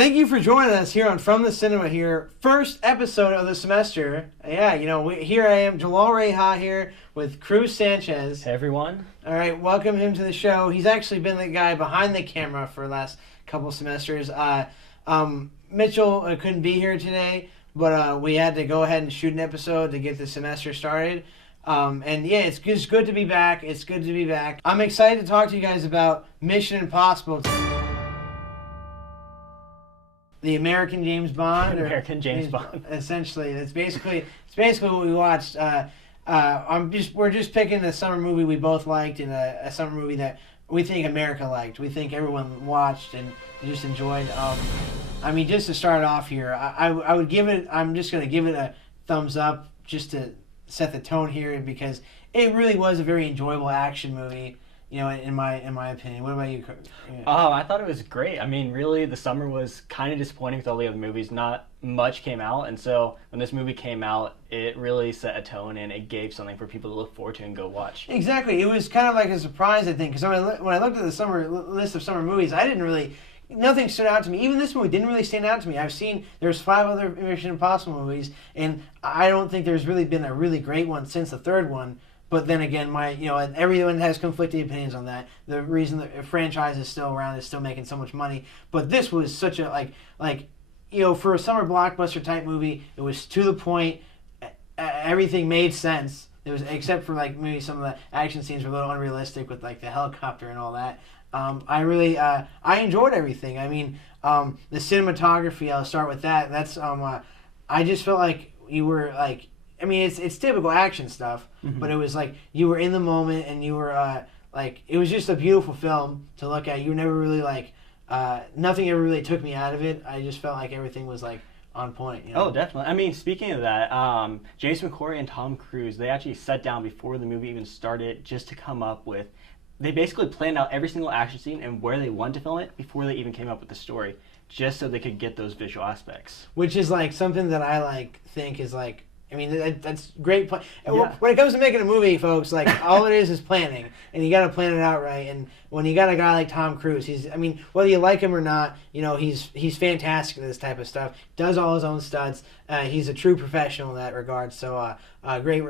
Thank you for joining us here on From the Cinema here. First episode of the semester. Yeah, here I am, Jalal Reha here with Cruz Sanchez. Hey, everyone. All right, welcome him to the show. He's actually been the guy behind the camera for the last couple semesters. Mitchell couldn't be here today, but we had to go ahead and shoot an episode to get the semester started. It's just good to be back. It's good to be back. I'm excited to talk to you guys about Mission Impossible. The American James Bond. American James Bond. Essentially, it's basically what we watched. We're just picking a summer movie we both liked and a summer movie that we think America liked. We think everyone watched and just enjoyed. Just to start off here, I would give it. I'm just going to give it a thumbs up just to set the tone here because it really was a very enjoyable action movie. In my opinion. What about you? I thought it was great. I mean, really, the summer was kind of disappointing with all the other movies. Not much came out, and so when this movie came out, it really set a tone and it gave something for people to look forward to and go watch. Exactly. It was kind of like a surprise, I think, because when I looked at the summer list of summer movies, nothing stood out to me. Even this movie didn't really stand out to me. There's 5 other Mission Impossible movies, and I don't think there's really been a really great one since the third one. But then again, everyone has conflicting opinions on that. The reason the franchise is still around is still making so much money. But this was such a for a summer blockbuster type movie, it was to the point. Everything made sense. It was except for maybe some of the action scenes were a little unrealistic with the helicopter and all that. I enjoyed everything. I mean, the cinematography. I'll start with that. That's I just felt like you were it's typical action stuff, but it was you were in the moment and you were it was just a beautiful film to look at. You never really nothing ever really took me out of it. I just felt like everything was on point. Oh, definitely. I mean, speaking of that, James McCoy and Tom Cruise, they actually sat down before the movie even started just to come up with. They basically planned out every single action scene and where they wanted to film it before they even came up with the story, just so they could get those visual aspects. Which is something that I think is that's great. Yeah. When it comes to making a movie, folks, all it is planning, and you got to plan it out right. And when you got a guy like Tom Cruise, whether you like him or not, he's fantastic at this type of stuff. Does all his own stunts. He's a true professional in that regard. So, great,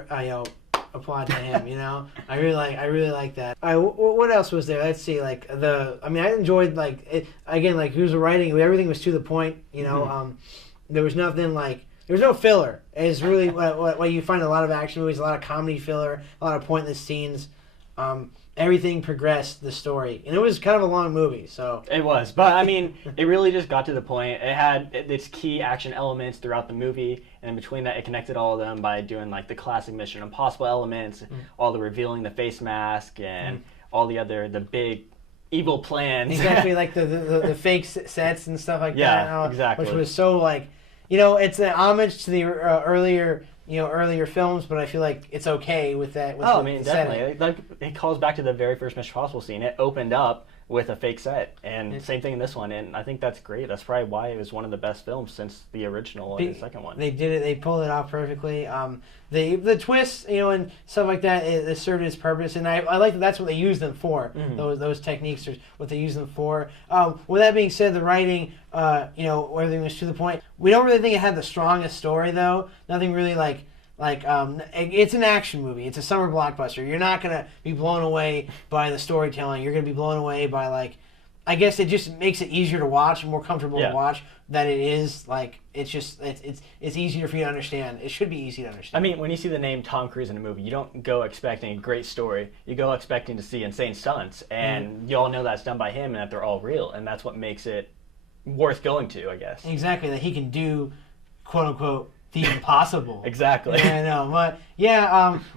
applaud to him. I really like that. What else was there? Let's see. I enjoyed it again. Who's writing? Everything was to the point. There was nothing there was no filler. It's really what you find in a lot of action movies, a lot of comedy filler, a lot of pointless scenes. Everything progressed the story. And it was kind of a long movie, so... It was, but it really just got to the point. It had its key action elements throughout the movie, and in between that, it connected all of them by doing the classic Mission Impossible elements, all the revealing the face mask, and all the big evil plans. Exactly, the fake sets and stuff like that. Yeah, exactly. Which was so it's an homage to the earlier films, but I feel like it's okay with that. Definitely. It calls back to the very first Mission Impossible scene. It opened up with a fake set, and same thing in this one. And I think that's great. That's probably why it was one of the best films since the original and the second one. They did it. They pulled it off perfectly. The twists, and stuff like that, it served its purpose, and I like that. That's what they use them for. Those techniques are what they use them for. With that being said, the writing, everything was to the point. We don't really think it had the strongest story though. Nothing really it's an action movie. It's a summer blockbuster. You're not gonna be blown away by the storytelling. You're gonna be blown away by I guess it just makes it easier to watch and more comfortable to watch than it is. It's easier for you to understand. It should be easy to understand. When you see the name Tom Cruise in a movie, you don't go expecting a great story. You go expecting to see insane stunts, and you all know that's done by him and that they're all real, and that's what makes it worth going to, I guess. Exactly, that he can do, quote unquote, the impossible. Exactly. Yeah, I know. But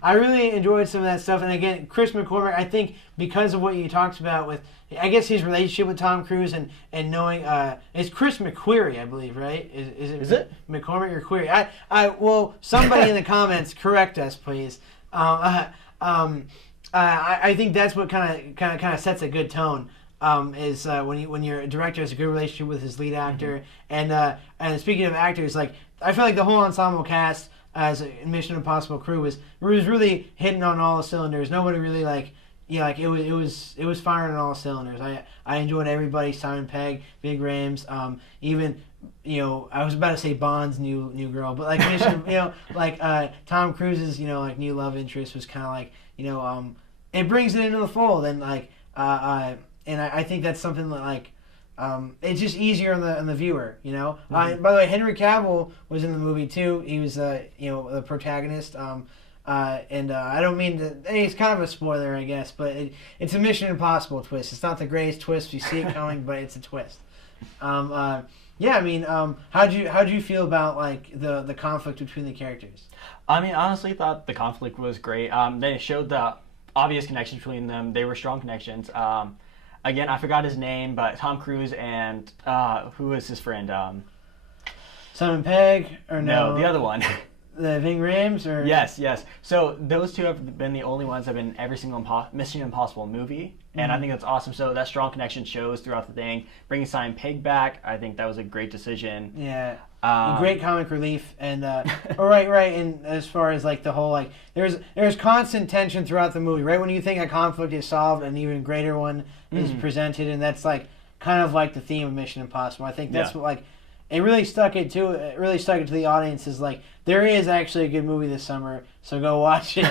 I really enjoyed some of that stuff. And again, Chris McCormick, I think because of what you talked about with, I guess his relationship with Tom Cruise and knowing, it's Chris McQuarrie, I believe, right? Is it McCormick or Query? Well, somebody in the comments correct us, please. I think that's what kind of sets a good tone. Is when your director has a good relationship with his lead actor, and speaking of actors, I feel like the whole ensemble cast as a Mission Impossible crew was really hitting on all the cylinders. Nobody really yeah, like it was firing on all cylinders. I enjoyed everybody. Simon Pegg, Big Rams, even I was about to say Bond's new girl, but like like Tom Cruise's like new love interest was kind of like it brings it into the fold, and like and I think that's something that like it's just easier on the viewer. By the way, Henry Cavill was in the movie too. He was the protagonist. And I don't mean to. It's kind of a spoiler, I guess, but it's a Mission Impossible twist. It's not the greatest twist you see it coming, but it's a twist. Yeah, I mean, how'd you feel about like the conflict between the characters? I mean, honestly, thought the conflict was great. They showed the obvious connection between them. They were strong connections. Again, I forgot his name, but Tom Cruise and who was his friend? Simon Pegg or no? No, the other one. The Ving Rhames or yes. So those two have been the only ones that have been in every single Mission Impossible movie, and I think that's awesome. So that strong connection shows throughout the thing. Bringing Simon Pegg back, I think that was a great decision. Yeah, great comic relief, and right. And as far as like the whole like, there's constant tension throughout the movie. Right when you think a conflict is solved, an even greater one is presented, and that's like kind of like the theme of Mission Impossible. I think that's what like. It really stuck it to the audience is like there is actually a good movie this summer, so go watch it,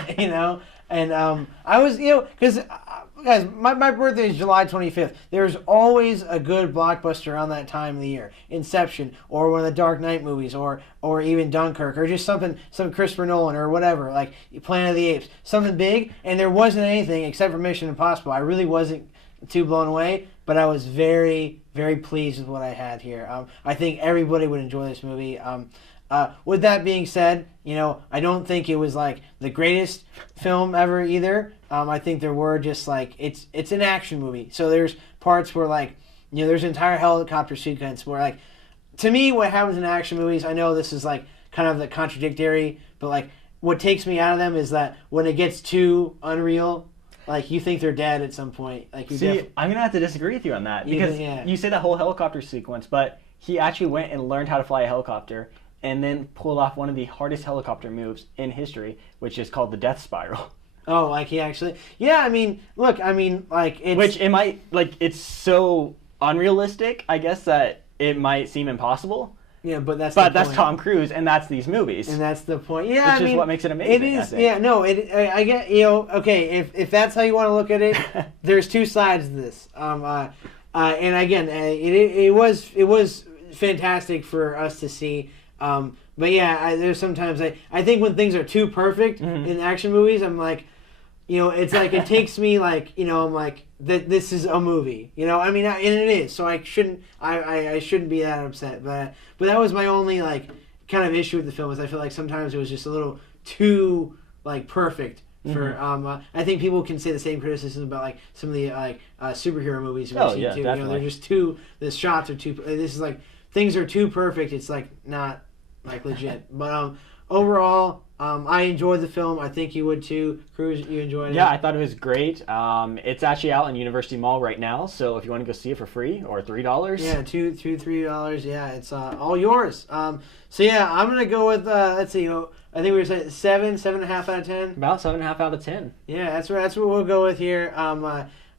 And I was, because guys, my birthday is July 25th. There's always a good blockbuster around that time of the year. Inception, or one of the Dark Knight movies, or even Dunkirk, or just some Christopher Nolan, or whatever, like Planet of the Apes, something big. And there wasn't anything except for Mission Impossible. I really wasn't too blown away, but I was very, very pleased with what I had here. I think everybody would enjoy this movie. With that being said, I don't think it was like the greatest film ever either. I think there were just like it's an action movie, so there's parts where like there's an entire helicopter sequence where like to me what happens in action movies. I know this is like kind of the contradictory, but like what takes me out of them is that when it gets too unreal. Like, you think they're dead at some point. Like, See, I'm going to have to disagree with you on that. Because you say that whole helicopter sequence, but he actually went and learned how to fly a helicopter and then pulled off one of the hardest helicopter moves in history, which is called the death spiral. Oh, like he actually... Yeah, I mean, look, like, it's... Which it might... Like, it's so unrealistic, I guess, that it might seem impossible. Yeah, but that's Tom Cruise, and that's these movies. And that's the point. Yeah, which is what makes it amazing. It is. Yeah, no. I get. Okay. If that's how you want to look at it, there's two sides to this. And again, it was fantastic for us to see. But yeah, there's sometimes I think when things are too perfect in action movies, I'm like, it's like it takes me like I'm like that this is a movie. I mean, and it is. So I shouldn't be that upset. But that was my only like kind of issue with the film is I feel like sometimes it was just a little too like perfect for. I think people can say the same criticism about like some of the like superhero movies we've seen too. Definitely. They're just too. The shots are too. This is like things are too perfect. It's like not like legit. But overall. I enjoyed the film. I think you would too. Cruz, you enjoyed it? Yeah, I thought it was great. It's actually out in University Mall right now, so if you want to go see it for free or $3. Yeah, $3. Yeah, it's all yours. So yeah, I'm gonna go with let's see. I think we were saying 7.5 out of 10. About 7.5 out of 10. Yeah, that's what we'll go with here.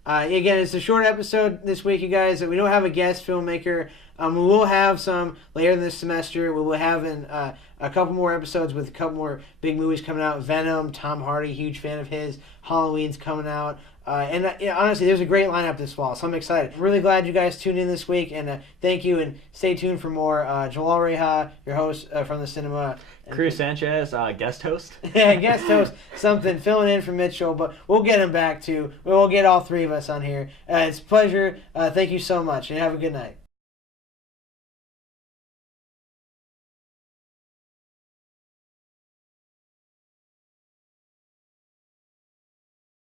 Again, it's a short episode this week, you guys. We don't have a guest filmmaker. We will have some later this semester. We will have a couple more episodes with a couple more big movies coming out. Venom, Tom Hardy, huge fan of his. Halloween's coming out. And honestly, there's a great lineup this fall, so I'm excited. I'm really glad you guys tuned in this week, and thank you, and stay tuned for more. Jalal Reha, your host from the cinema. Cruz Sanchez, guest host. Yeah, guest host, something, filling in for Mitchell, but we'll get him back too. We'll get all three of us on here. It's a pleasure. Thank you so much, and have a good night.